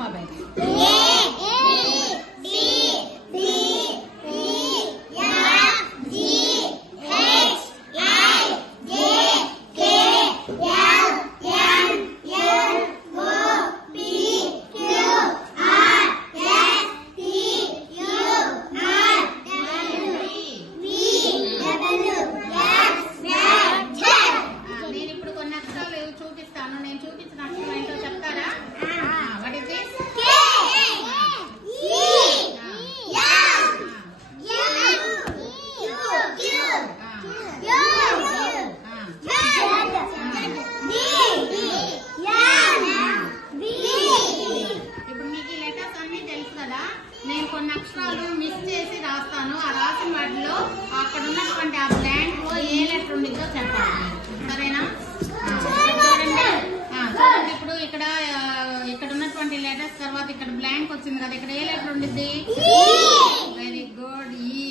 Alphabet. నేను కొన్ని అక్షరాలు మిక్స్ చేసి రాస్తాను. ఆ రాసిన వాటిలో అక్కడ ఉన్నటువంటి ఆ బ్లాంక్ లో ఏ లెటర్ ఉండిందో చెప్పాలి. సరేనా? చూడండి. ఇప్పుడు ఇక్కడ ఉన్నటువంటి లెటర్స్ తర్వాత ఇక్కడ బ్లాంక్ వచ్చింది కదా, ఇక్కడ ఏ లెటర్ ఉండిద్ది? Very good. ఈ